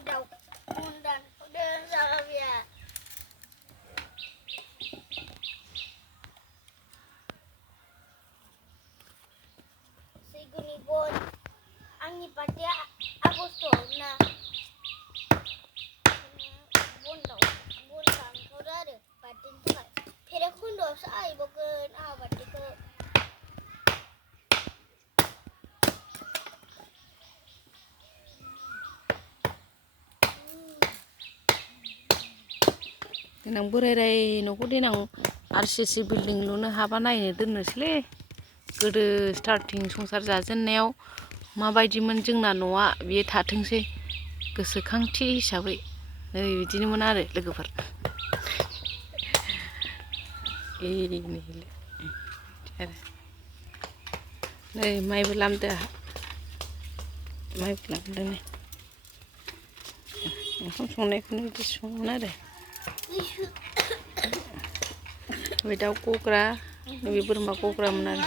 mundan dan Salvia. Siguribon angni patia Agustus na bundan kodare patin tuh pera kundo sai boken batiko देनां बोराय न'खौ देनां RCC building लुनो हाबा नायनो दोननोसैलै गोदो स्टार्टिं संसार जाजेननायाव माबायदिमोन जोंना न'आ बियो थाथोंसै गोसोखांथि हिसाबै नै बिदिनोमोन आरो लोगोफोर नै माइबो लामदो माइबो लामदो नै ओंखाम संनायखौनो बिदि सङोमोन आरो बे दाउ गग्रा बे बोरमा गग्रामोन आरो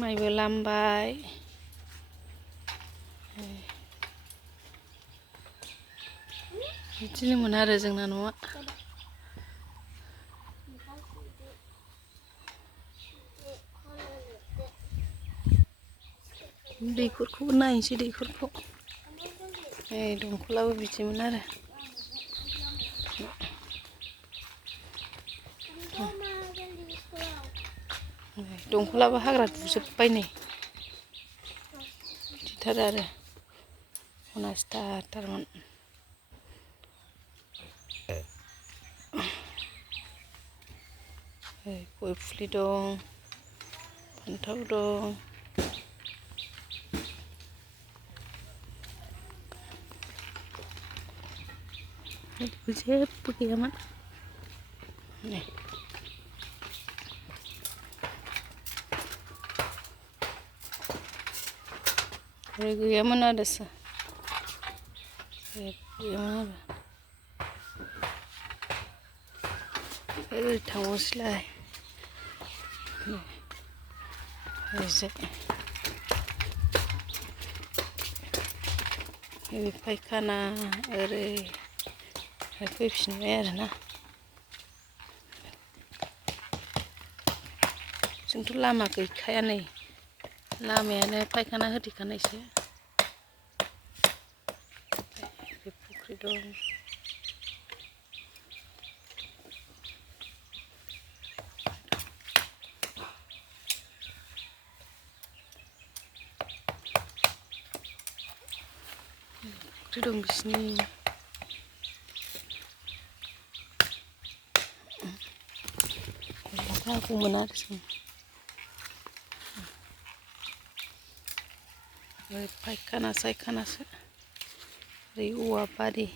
माइबो लामबाय बिदिनोमोन आरो जोंना न'आ दैखरखौबो नायनोसै दैखरखौ दंखलाबो बिदिमोन आरो दंखलाबो हाग्रा दुजोब्बाय नै बिदिथार आरो अनासिथारमोन गय फुलि दं फान्थाव दं जेबो गैयामोन नै गैयामोन आरो गैयामोन आरो थांबावसैलाय ओरै फायखाना ओरै फैफिनबाय आरोना जोंथ' लामा गैखाया नै लामायानो फायखाना होथेखानायसो ओरै फुख्रि दं फुख्रि दं बिसिनि हागौमोन आरो जों फायखाना सायखानासो ओरै औवा बारि